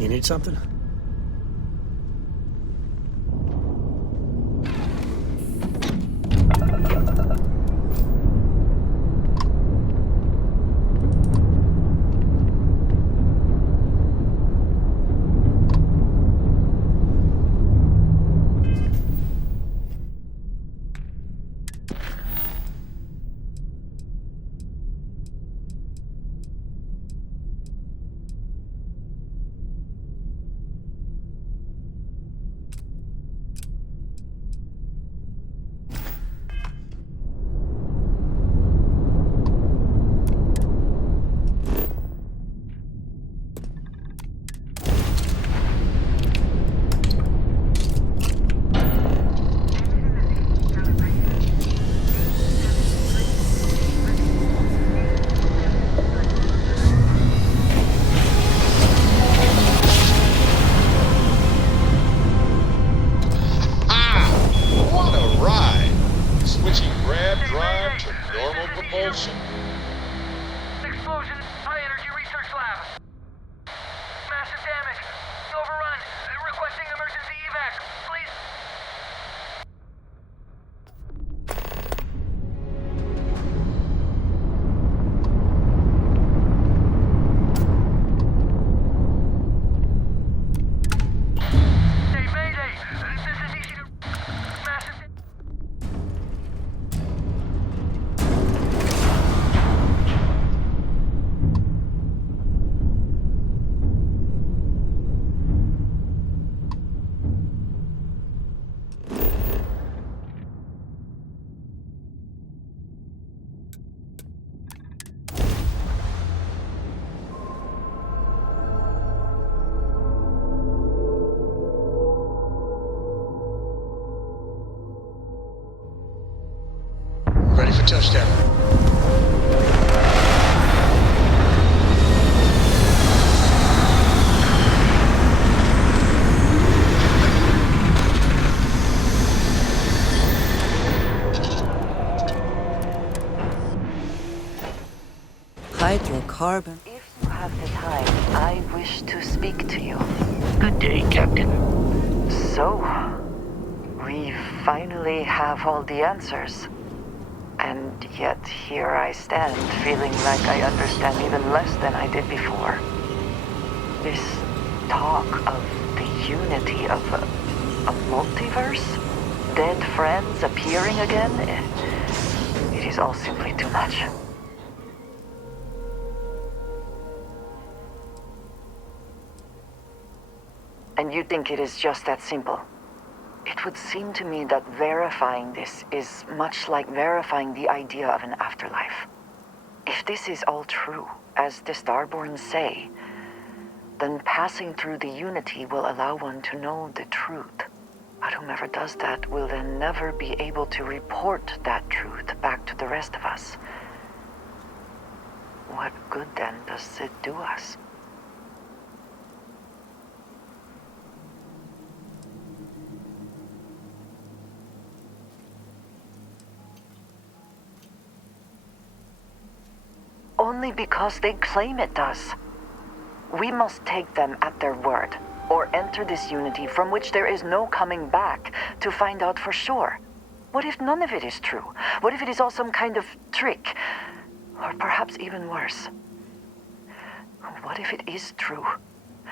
You need something? Ready for touchdown. Hydrocarbon. If you have the time, I wish to speak to you. Good day, Captain. So, we finally have all the answers. And yet here I stand, feeling like I understand even less than I did before. This talk of the unity of a multiverse? Dead friends appearing again? It is all simply too much. And you think it is just that simple? It would seem to me that verifying this is much like verifying the idea of an afterlife. If this is all true, as the Starborn say, then passing through the unity will allow one to know the truth. But whomever does that will then never be able to report that truth back to the rest of us. What good then does it do us? Only because they claim it does. We must take them at their word, or enter this unity from which there is no coming back to find out for sure. What if none of it is true? What if it is all some kind of trick? Or perhaps even worse. What if it is true,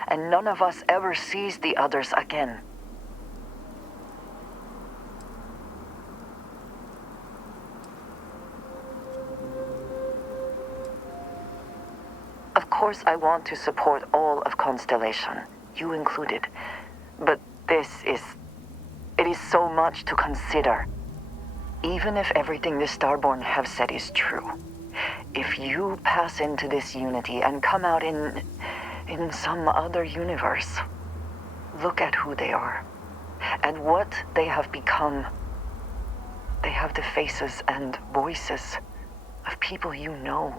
and none of us ever sees the others again? Of course, I want to support all of Constellation, you included. But it is so much to consider. Even if everything the Starborn have said is true, if you pass into this unity and come out in some other universe, look at who they are, and what they have become. They have the faces and voices of people you know,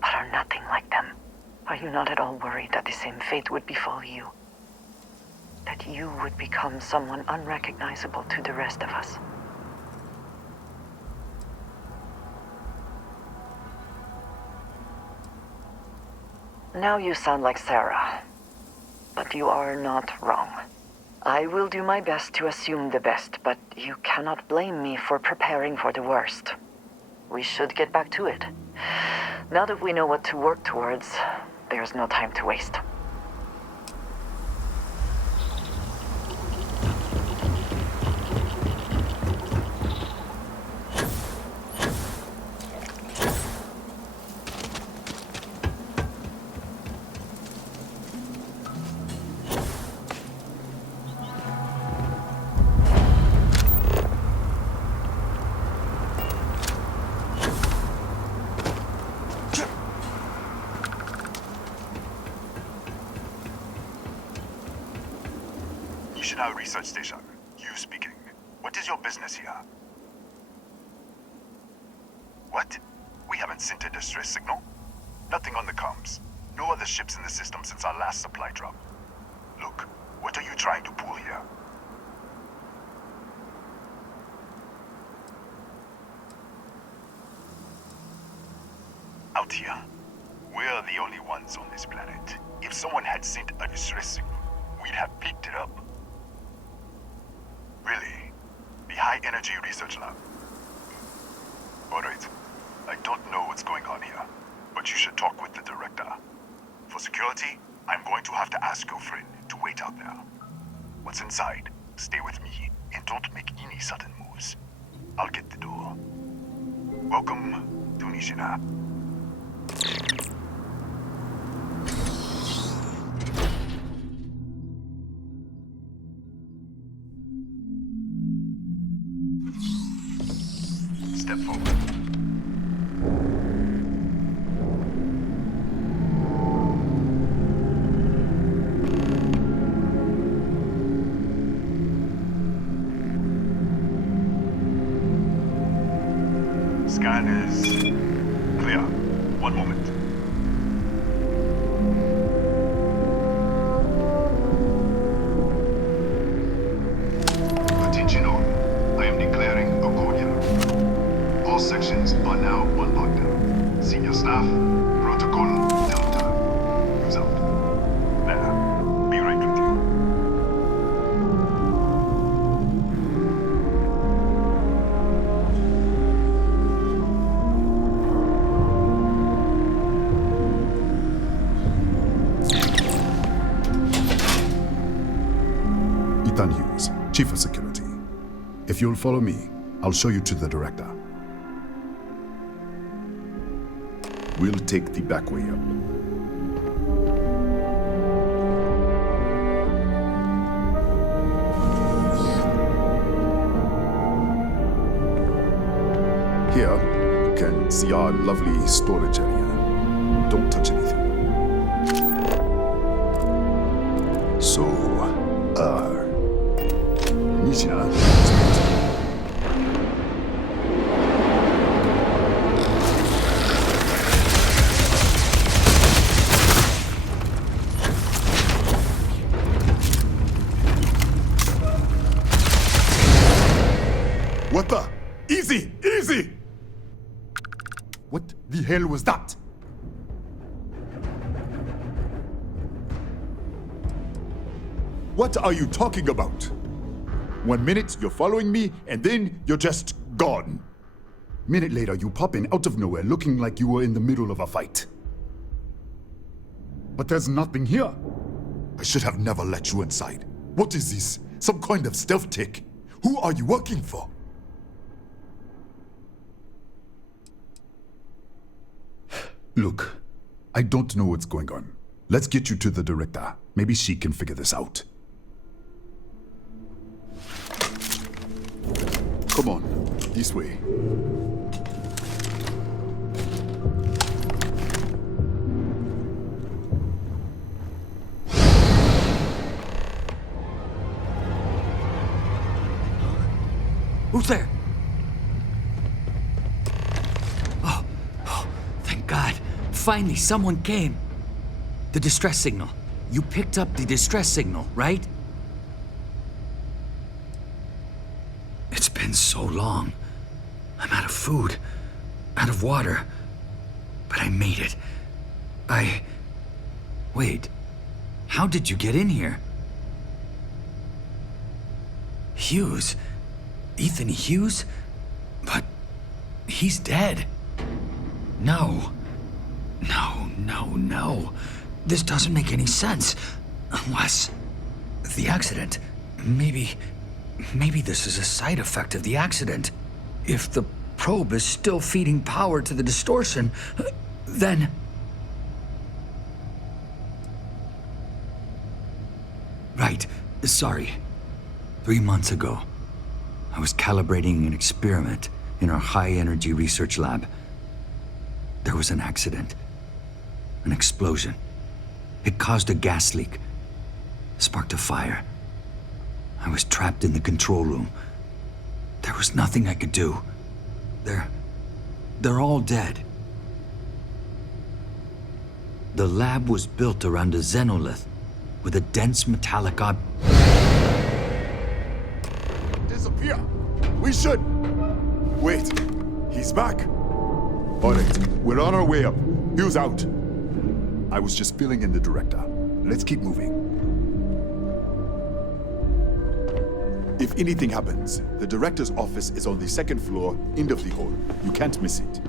but are nothing like them. Are you not at all worried that the same fate would befall you? That you would become someone unrecognizable to the rest of us? Now you sound like Sarah. but you are not wrong. I will do my best to assume the best, but you cannot blame me for preparing for the worst. We should get back to it. Now that we know what to work towards, there's no time to waste. Research station. You speaking. What is your business here? What? We haven't sent a distress signal? Nothing on the comms. No other ships in the system since our last supply drop. Look, what are you trying to pull here? Out here? We're the only ones on this planet. If someone had sent a distress signal, we'd have picked it up. Really? The High Energy Research Lab? Alright. I don't know what's going on here, but you should talk with the director. For security, I'm going to have to ask your friend to wait out there. What's inside, stay with me, and don't make any sudden moves. I'll get the door. Welcome to Nishina. Step forward. Scan is clear. One moment. Attention all. I am declaring a code here. All sections are now on lockdown. Senior staff, protocol, Delta. Who's out? There. Be right with you. Ethan Hughes, Chief of Security. If you'll follow me, I'll show you to the director. We'll take the back way up. Here, you can see our lovely storage area. Don't touch anything. So, Nishina. What the? Easy! Easy! What the hell was that? What are you talking about? 1 minute you're following me, and then you're just gone. Minute later you pop in out of nowhere looking like you were in the middle of a fight. But there's nothing here. I should have never let you inside. What is this? Some kind of stealth tick? Who are you working for? Look, I don't know what's going on. Let's get you to the director. Maybe she can figure this out. Come on, this way. Who's there? Oh, thank God. Finally, someone came. The distress signal. You picked up the distress signal, right? It's been so long. I'm out of food, out of water, but I made it. Wait, How did you get in here? Hughes? Ethan Hughes? But he's dead. No. No. This doesn't make any sense. Unless... the accident. Maybe this is a side effect of the accident. If the probe is still feeding power to the distortion, then... Right. Sorry. 3 months ago, I was calibrating an experiment in our high-energy research lab. There was an accident. An explosion. It caused a gas leak. Sparked a fire. I was trapped in the control room. There was nothing I could do. They're all dead. The lab was built around a xenolith with a dense metallic Disappear! We should... Wait, he's back. All right, we're on our way up. Hughes out. I was just filling in the director. Let's keep moving. If anything happens, the director's office is on the second floor, end of the hall. You can't miss it.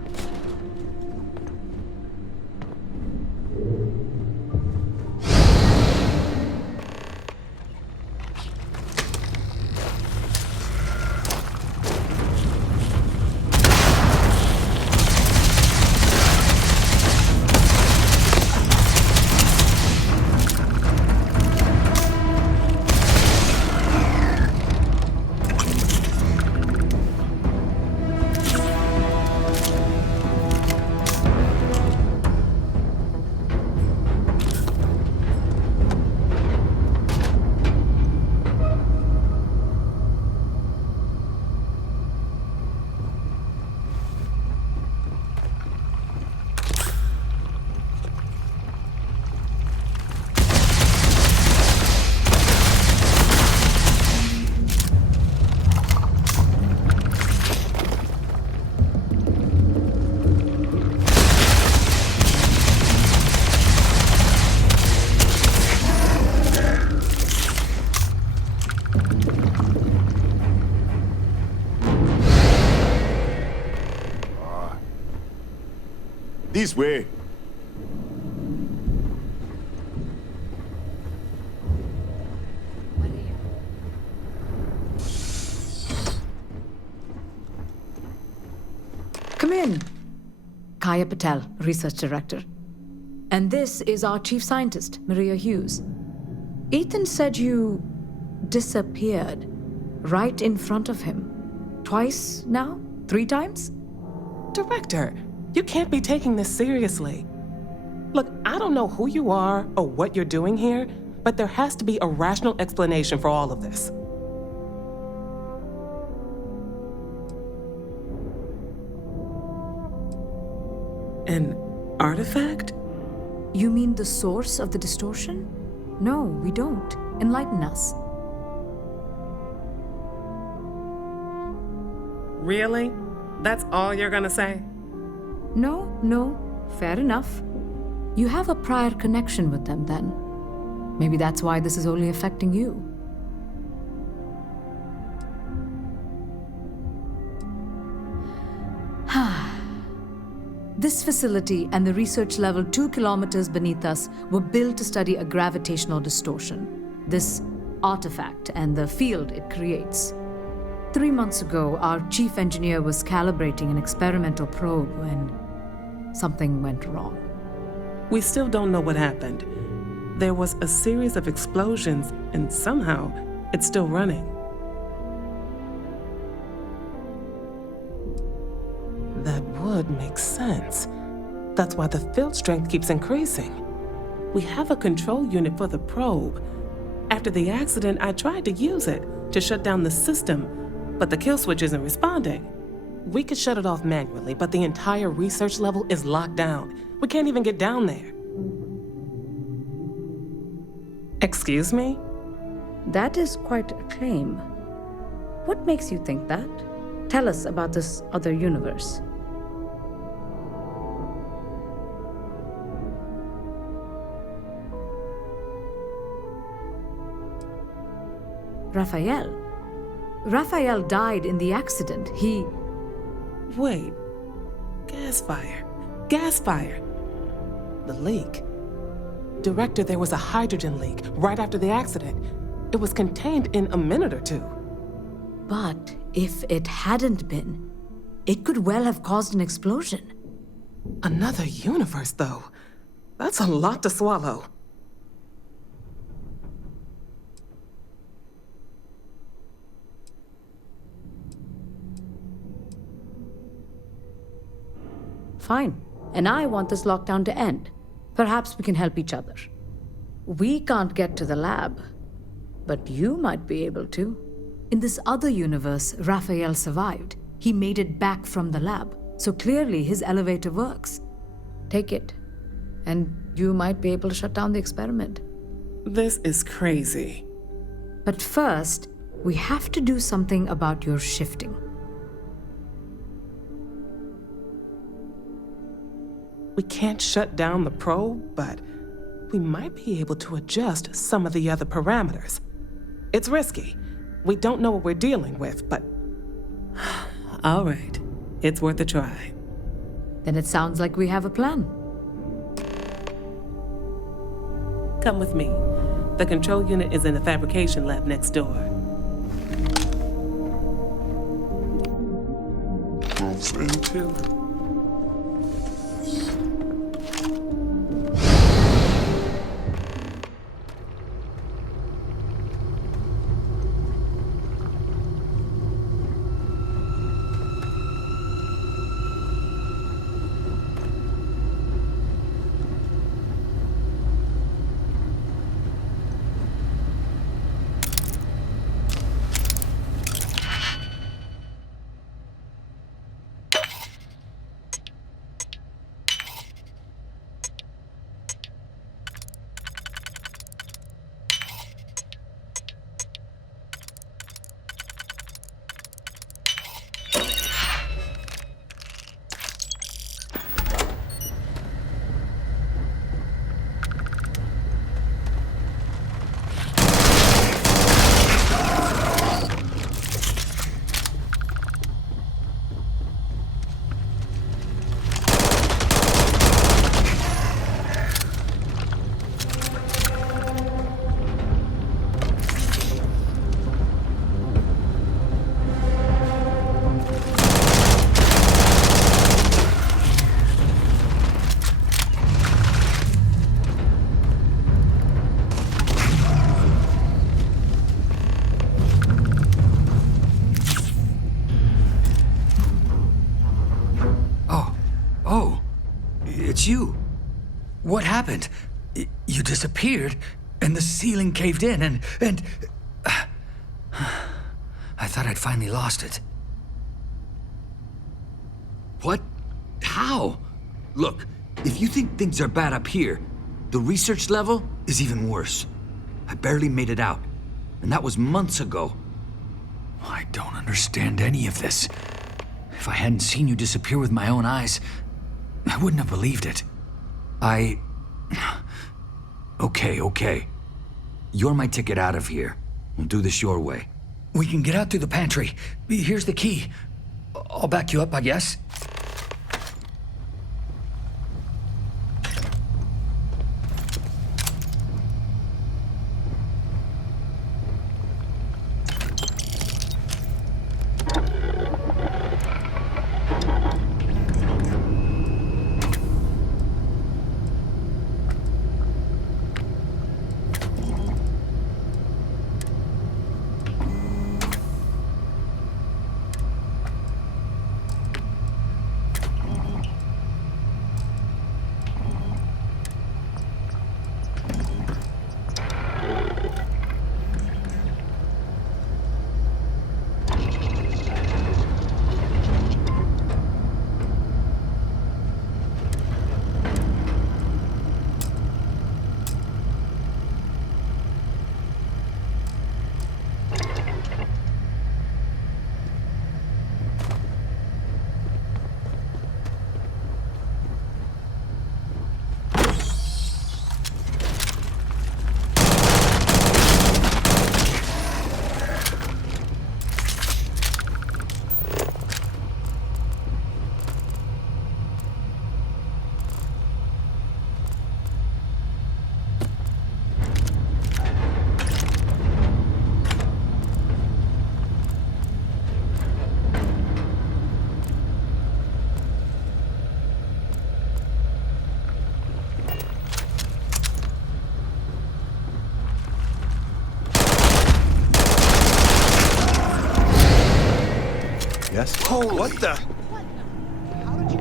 This way. Come in. Kaya Patel, Research Director. And this is our Chief Scientist, Maria Hughes. Ethan said you disappeared right in front of him. Twice now? 3 times? Director, you can't be taking this seriously. Look, I don't know who you are or what you're doing here, but there has to be a rational explanation for all of this. An artifact? You mean the source of the distortion? No, we don't. Enlighten us. Really? That's all you're gonna say? No, fair enough. You have a prior connection with them then. Maybe that's why this is only affecting you. This facility and the research level 2 kilometers beneath us were built to study a gravitational distortion, this artifact and the field it creates. 3 months ago, our chief engineer was calibrating an experimental probe when something went wrong. We still don't know what happened. There was a series of explosions, and somehow it's still running. That would make sense. That's why the field strength keeps increasing. We have a control unit for the probe. After the accident, I tried to use it to shut down the system, but the kill switch isn't responding. We could shut it off manually, but the entire research level is locked down. We can't even get down there. Excuse me? That is quite a claim. What makes you think that? Tell us about this other universe. Raphael. Raphael died in the accident. He... Wait. Gas fire. Gas fire. The leak. Director, there was a hydrogen leak right after the accident. It was contained in a minute or two. But if it hadn't been, it could well have caused an explosion. Another universe, though. That's a lot to swallow. Fine. And I want this lockdown to end. Perhaps we can help each other. We can't get to the lab, but you might be able to. In this other universe, Raphael survived. He made it back from the lab, so clearly his elevator works. Take it, and you might be able to shut down the experiment. This is crazy. But first, we have to do something about your shifting. We can't shut down the probe, but we might be able to adjust some of the other parameters. It's risky. We don't know what we're dealing with, but... All right. It's worth a try. Then it sounds like we have a plan. Come with me. The control unit is in the fabrication lab next door. Move into... You. What happened? You disappeared, and the ceiling caved in, and... I thought I'd finally lost it. What? How? Look, if you think things are bad up here, the research level is even worse. I barely made it out, and that was months ago. I don't understand any of this. If I hadn't seen you disappear with my own eyes, I wouldn't have believed it. Okay. You're my ticket out of here. We'll do this your way. We can get out through the pantry. Here's the key. I'll back you up, I guess. fast. Holy. What the?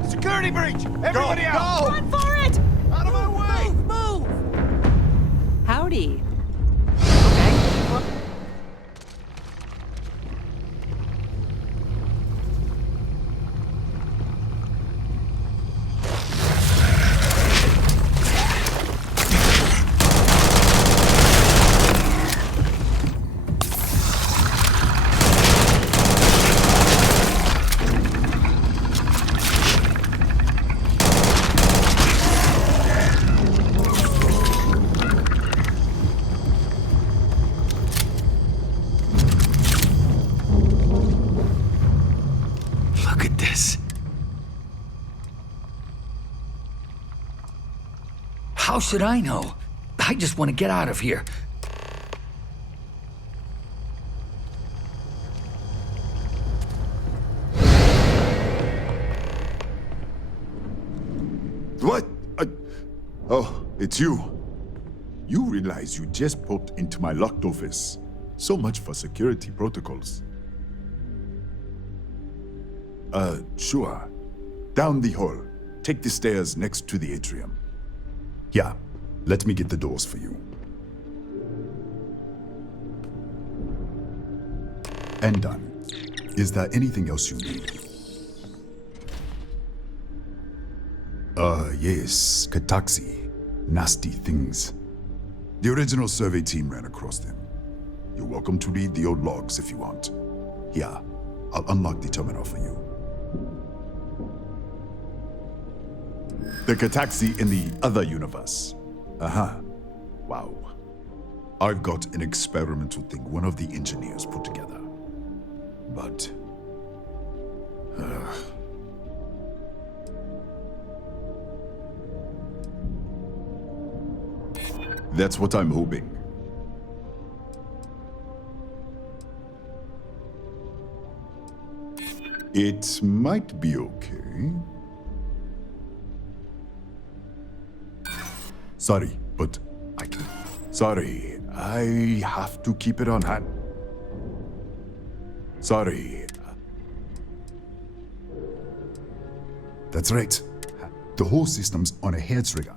Security breach! Everybody out! Run for it! Out of my way! Move! Howdy. Look at this. How should I know? I just want to get out of here. What? Oh, it's you. You realize you just popped into my locked office. So much for security protocols. Sure. Down the hall. Take the stairs next to the atrium. Yeah, let me get the doors for you. And done. Is there anything else you need? Yes, Kataxi. Nasty things. The original survey team ran across them. You're welcome to read the old logs if you want. Here, I'll unlock the terminal for you. The Kataxi in the other universe. Wow. I've got an experimental thing one of the engineers put together. But... that's what I'm hoping. It might be okay. Sorry, but I can... Sorry, I have to keep it on hand. Sorry. That's right. The whole system's on a hair trigger.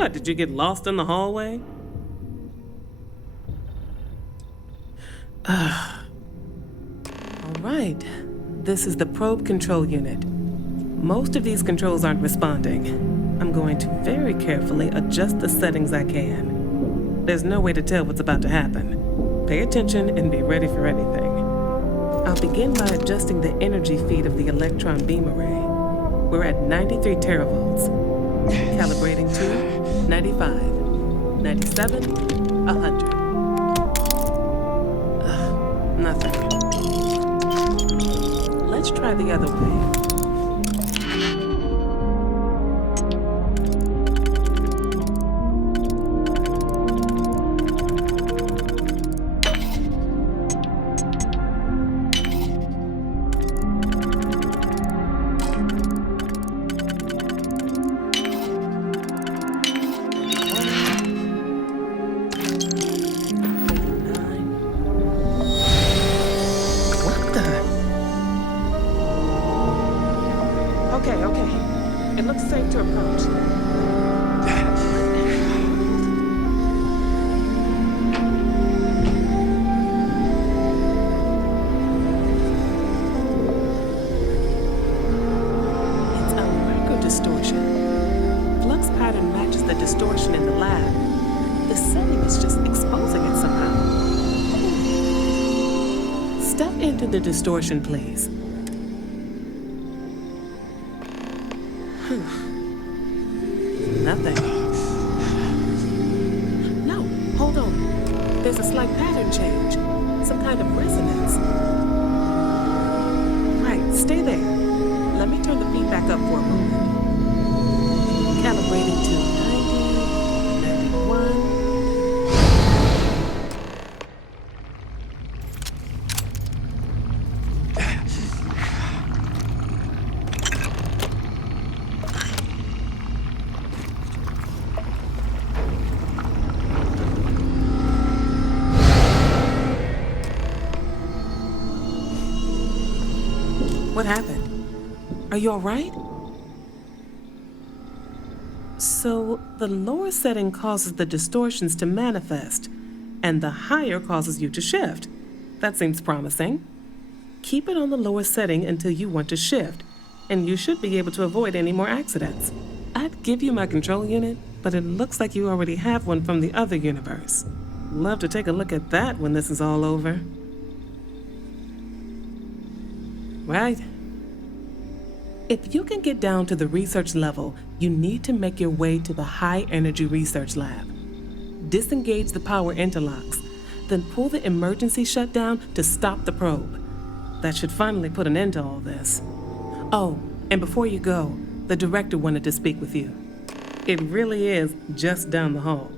What, did you get lost in the hallway? All right. This is the probe control unit. Most of these controls aren't responding. I'm going to very carefully adjust the settings I can. There's no way to tell what's about to happen. Pay attention and be ready for anything. I'll begin by adjusting the energy feed of the electron beam array. We're at 93 teravolts. Calibrating to 95, 97, 100. Nothing. Let's try the other way. Okay. It looks safe to approach. It's a micro-distortion. Flux pattern matches the distortion in the lab. The setting is just exposing it somehow. Step into the distortion, please. Nothing. No, hold on. There's a slight pattern change. Some kind of resonance. Right, stay there. Let me turn the feedback up for a moment. Calibrating to 90, 91. What happened? Are you all right? So, the lower setting causes the distortions to manifest, and the higher causes you to shift. That seems promising. Keep it on the lower setting until you want to shift, and you should be able to avoid any more accidents. I'd give you my control unit, but it looks like you already have one from the other universe. Love to take a look at that when this is all over. Right? If you can get down to the research level, you need to make your way to the high energy research lab. Disengage the power interlocks, then pull the emergency shutdown to stop the probe. That should finally put an end to all this. Oh, and before you go, the director wanted to speak with you. It really is just down the hall.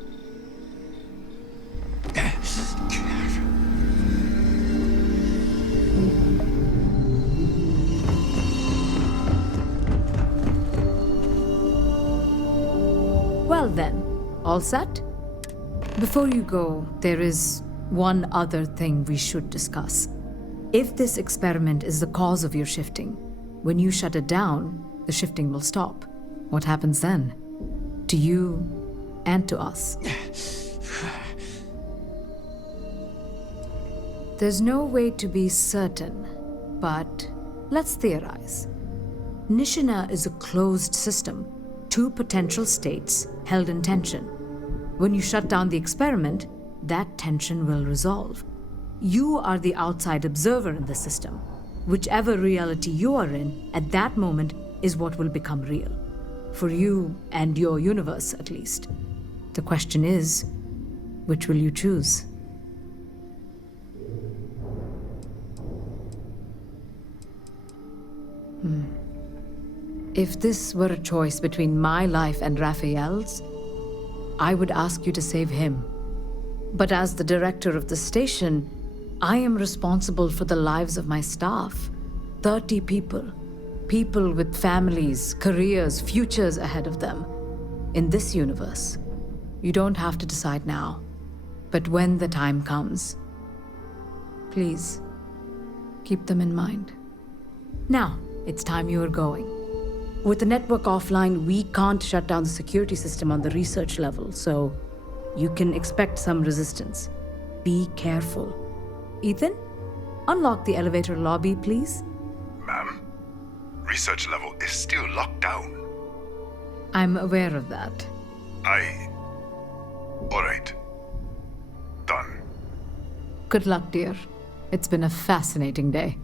Well then, all set? Before you go, there is one other thing we should discuss. If this experiment is the cause of your shifting, when you shut it down, the shifting will stop. What happens then? To you and to us. There's no way to be certain, but let's theorize. Nishina is a closed system, two potential states held in tension. When you shut down the experiment, that tension will resolve. You are the outside observer in the system. Whichever reality you are in, at that moment, is what will become real. For you and your universe, at least. The question is, which will you choose? If this were a choice between my life and Raphael's, I would ask you to save him. But as the director of the station, I am responsible for the lives of my staff. 30 people. People with families, careers, futures ahead of them. In this universe. You don't have to decide now. But when the time comes, please, keep them in mind. Now, it's time you are going. With the network offline, we can't shut down the security system on the research level, so you can expect some resistance. Be careful. Ethan, unlock the elevator lobby, please. Ma'am, research level is still locked down. I'm aware of that. All right. Done. Good luck, dear. It's been a fascinating day.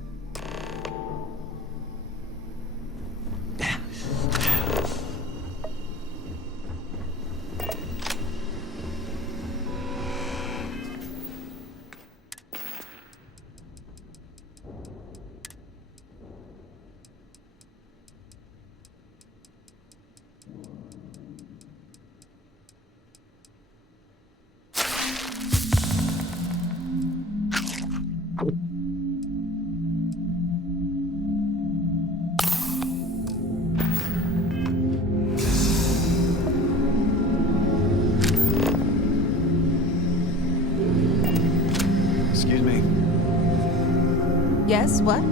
Excuse me. Yes, what?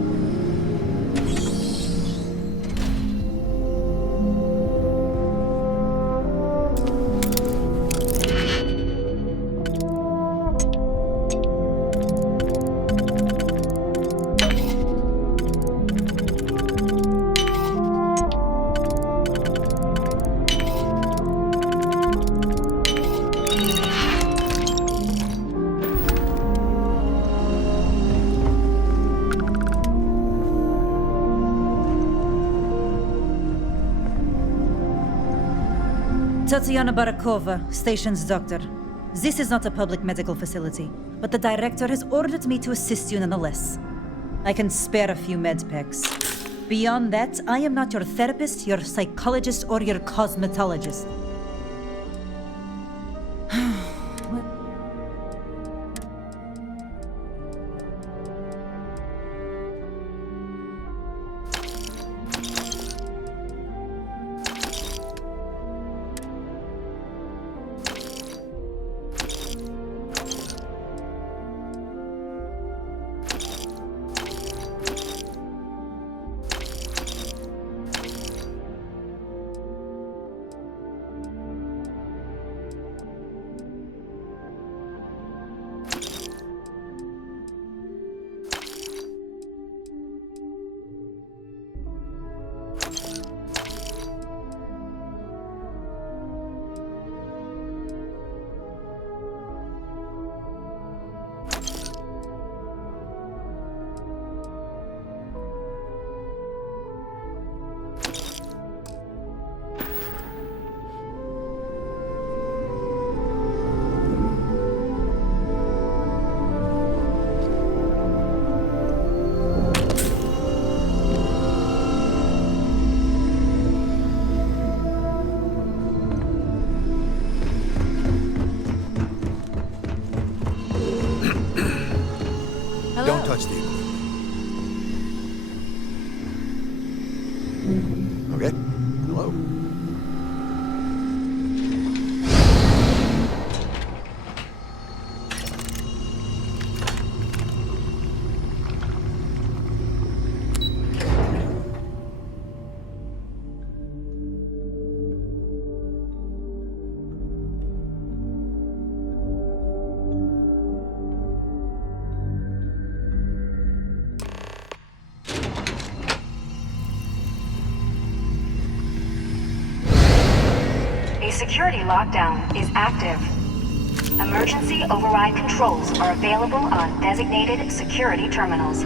Tatiana Barakova, station's doctor. This is not a public medical facility, but the director has ordered me to assist you nonetheless. I can spare a few med packs. Beyond that, I am not your therapist, your psychologist, or your cosmetologist. Don't touch the equipment. Okay? Hello? A security lockdown is active. Emergency override controls are available on designated security terminals.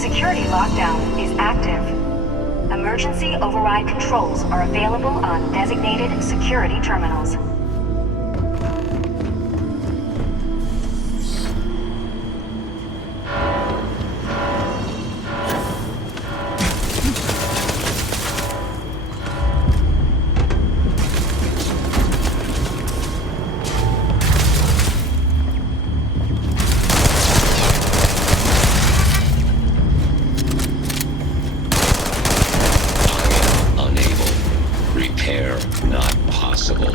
security lockdown is active. Emergency override controls are available on designated security terminals. Not possible.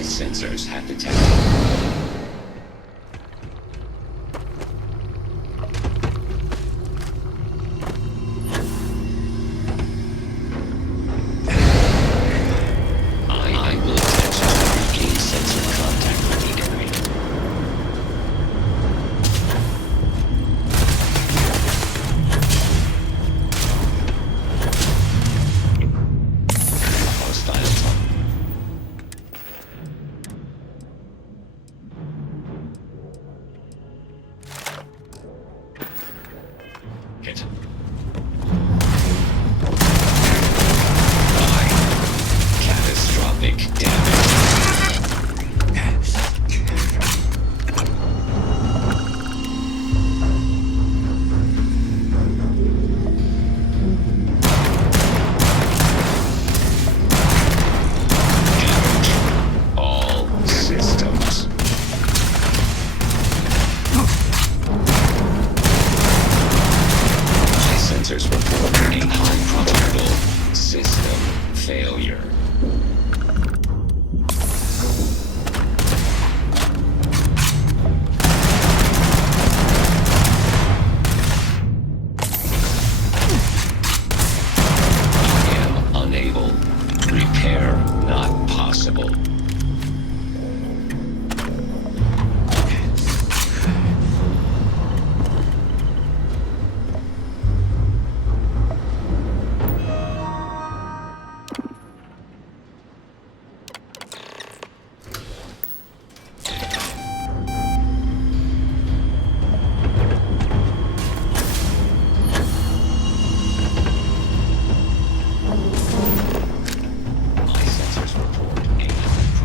My sensors have detected. I will attempt to regain sensor contact with the enemy. Hostile. Hit. Catastrophic damage. Damage. All systems. My sensors report a high probable system failure. I am unable. Repair not possible. My sensors report a high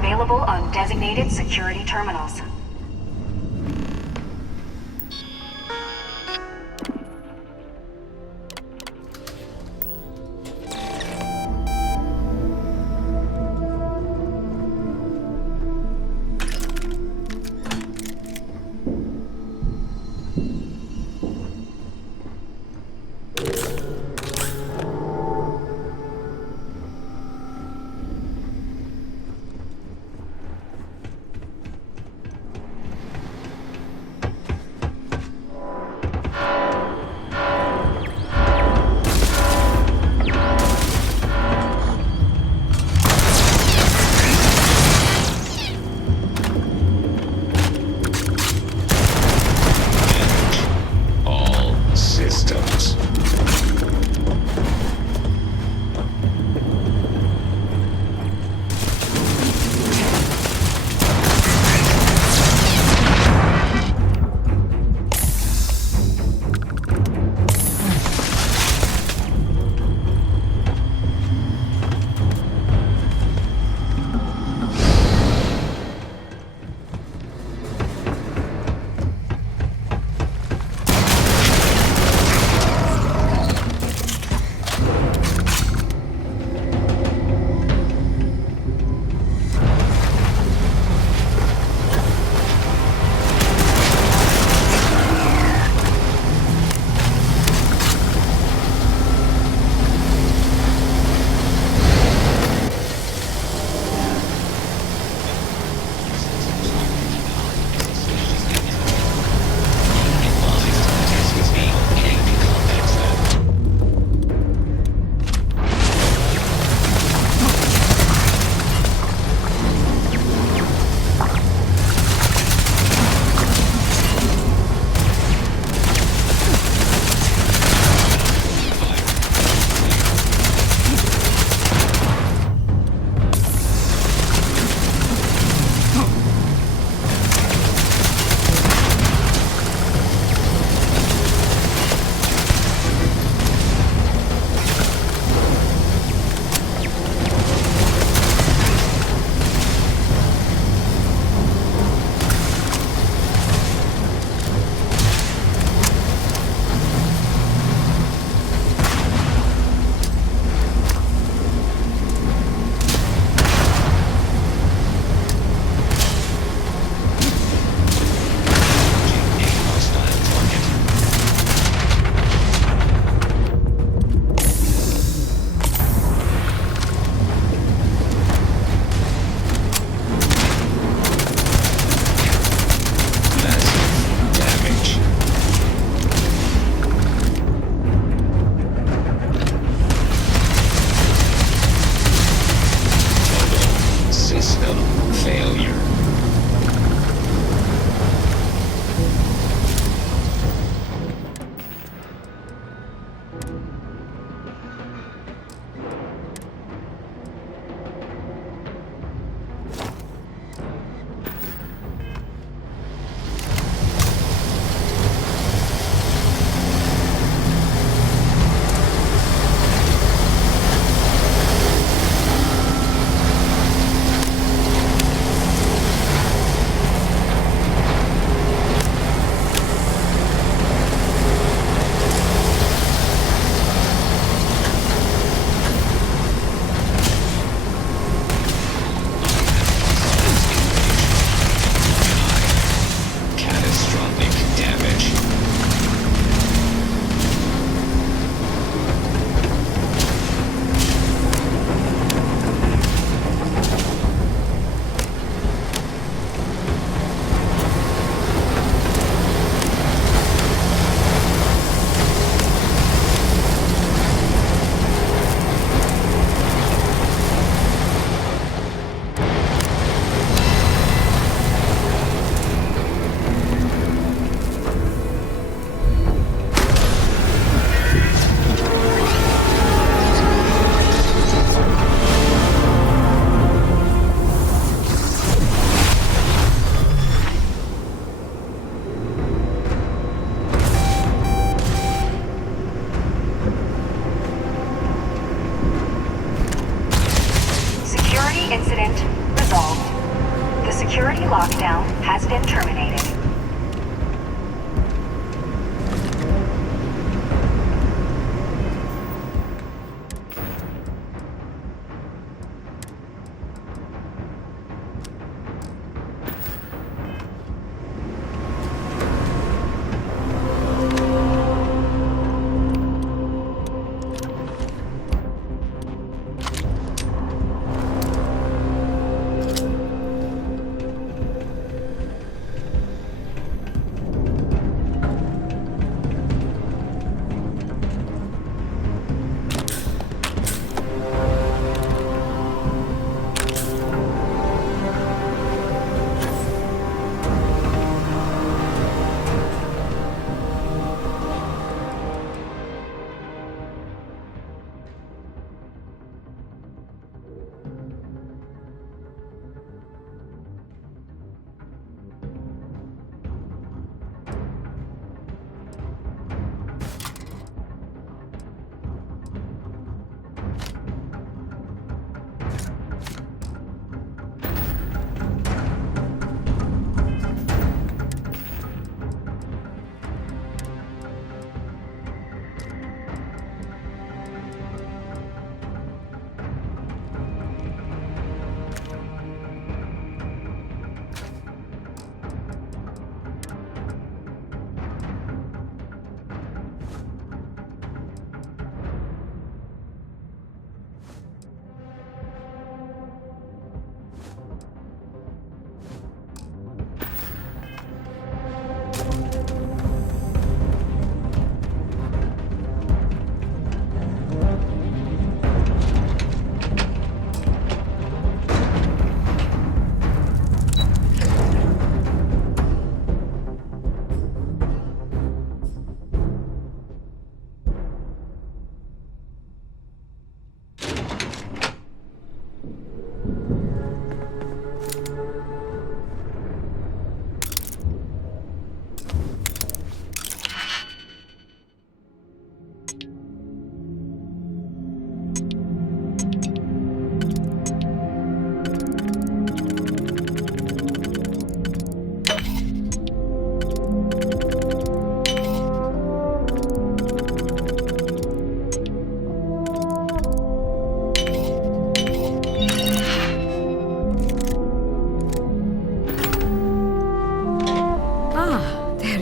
available on designated security terminals.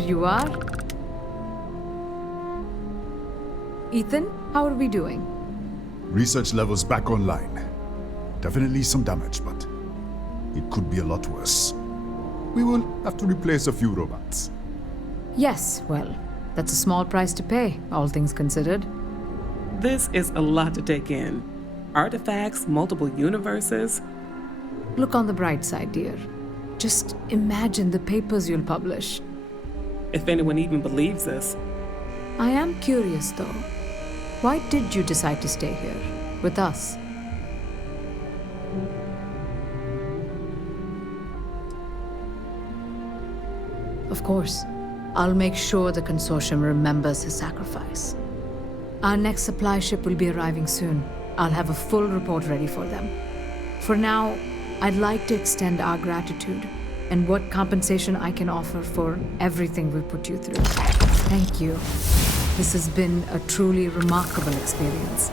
you are? Ethan, how are we doing? Research levels back online. Definitely some damage, but it could be a lot worse. We will have to replace a few robots. Yes, well, that's a small price to pay, all things considered. This is a lot to take in. Artifacts, multiple universes. Look on the bright side, dear. Just imagine the papers you'll publish. If anyone even believes this. I am curious, though. Why did you decide to stay here, with us? Of course, I'll make sure the consortium remembers his sacrifice. Our next supply ship will be arriving soon. I'll have a full report ready for them. For now, I'd like to extend our gratitude and what compensation I can offer for everything we put you through. Thank you. This has been a truly remarkable experience.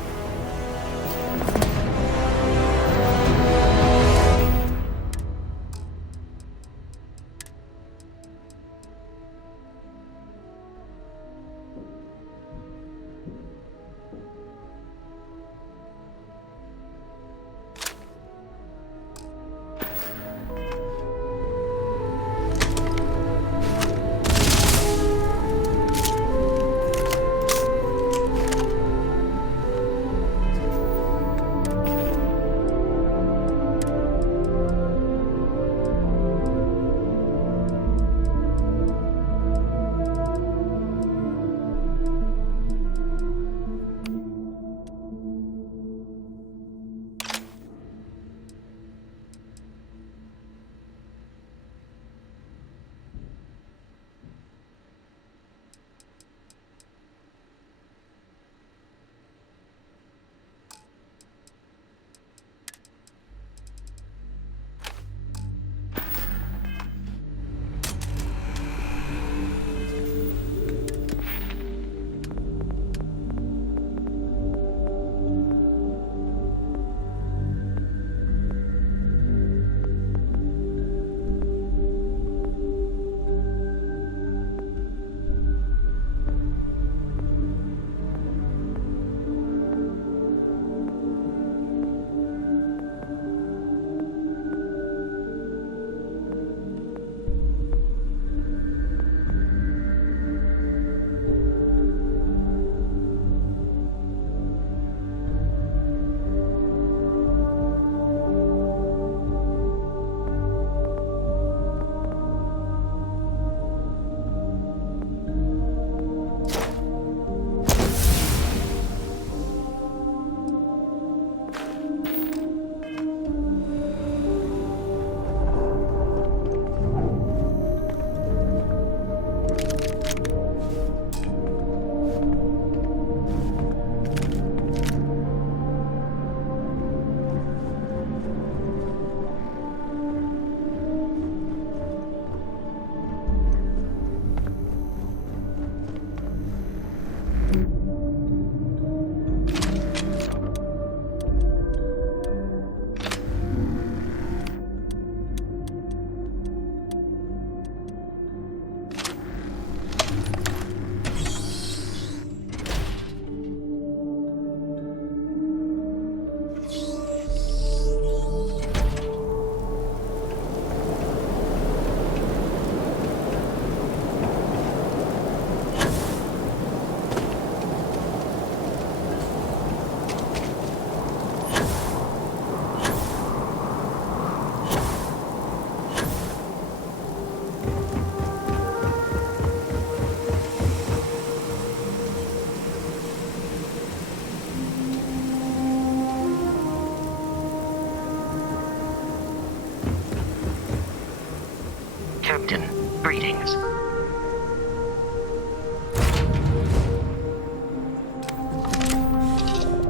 Captain, greetings.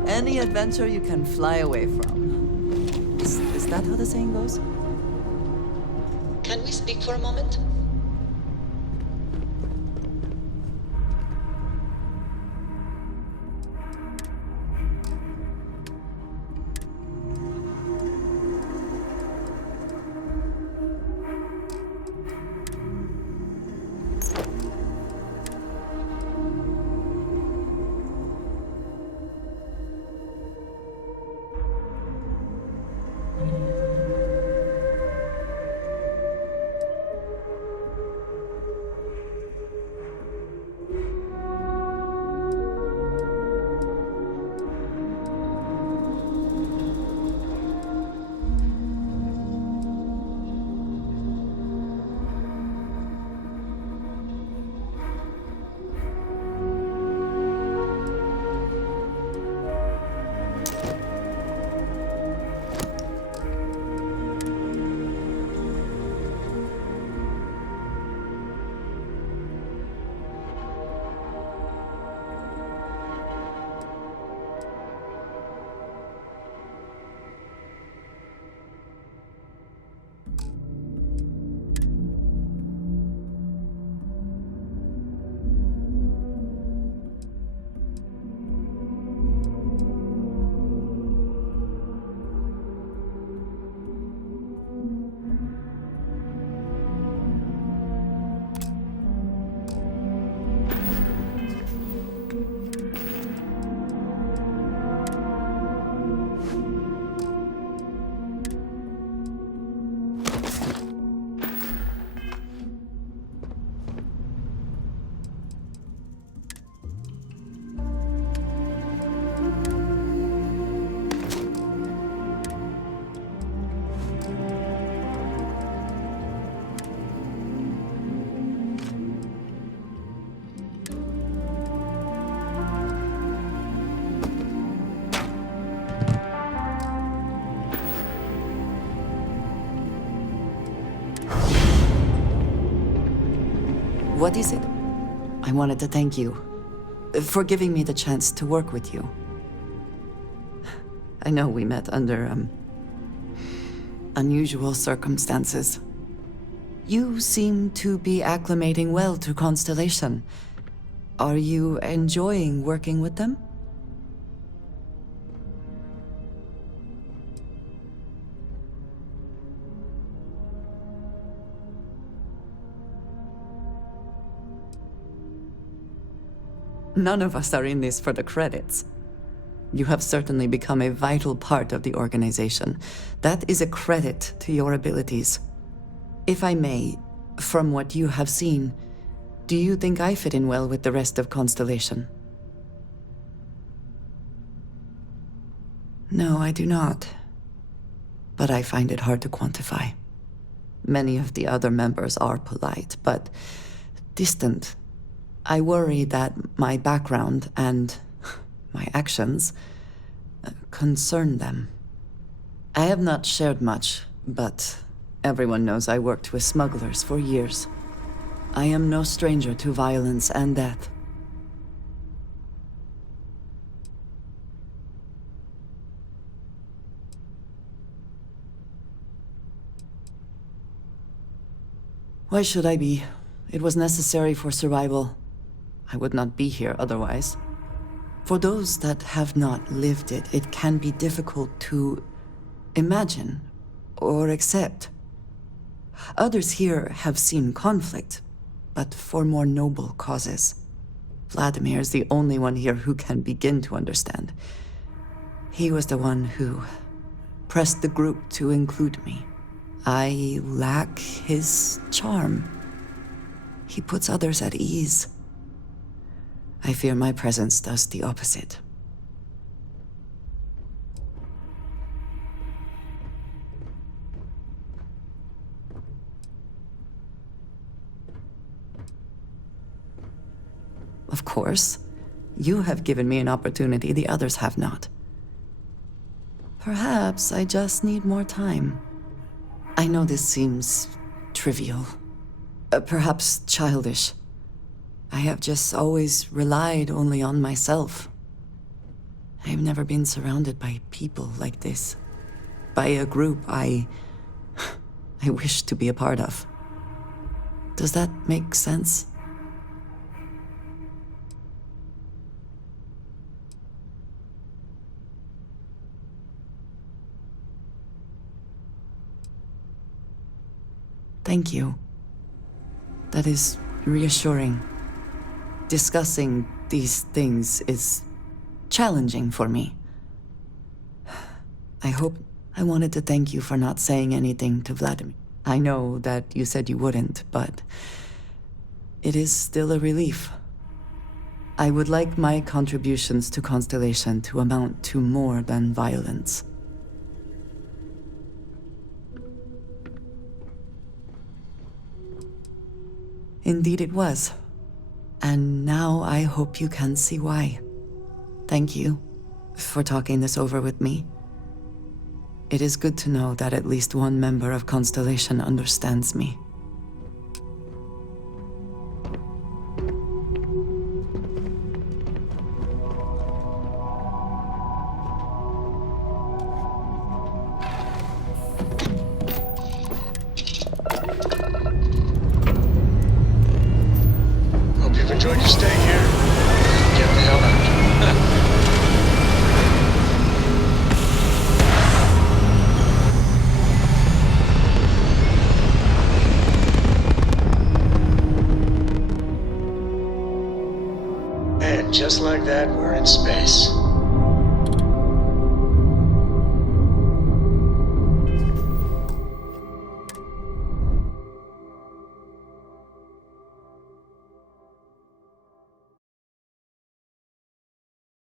Any adventure you can fly away from. Is that how the saying goes? Can we speak for a moment? What is it? I wanted to thank you for giving me the chance to work with you. I know we met under, unusual circumstances. You seem to be acclimating well to Constellation. Are you enjoying working with them? None of us are in this for the credits. You have certainly become a vital part of the organization. That is a credit to your abilities. If I may, from what you have seen, do you think I fit in well with the rest of Constellation? No, I do not. But I find it hard to quantify. Many of the other members are polite, but distant. I worry that my background and my actions concern them. I have not shared much, but everyone knows I worked with smugglers for years. I am no stranger to violence and death. Why should I be? It was necessary for survival. I would not be here otherwise. For those that have not lived it, it can be difficult to imagine or accept. Others here have seen conflict, but for more noble causes. Vladimir is the only one here who can begin to understand. He was the one who pressed the group to include me. I lack his charm. He puts others at ease. I fear my presence does the opposite. Of course, you have given me an opportunity the others have not. Perhaps I just need more time. I know this seems trivial, perhaps childish. I have just always relied only on myself. I have never been surrounded by people like this. By a group I wish to be a part of. Does that make sense? Thank you. That is reassuring. Discussing these things is challenging for me. I wanted to thank you for not saying anything to Vladimir. I know that you said you wouldn't, but it is still a relief. I would like my contributions to Constellation to amount to more than violence. Indeed it was. And now I hope you can see why. Thank you for talking this over with me. It is good to know that at least one member of Constellation understands me. Enjoyed your stay here. Get the hell out. And just like that, we're in space.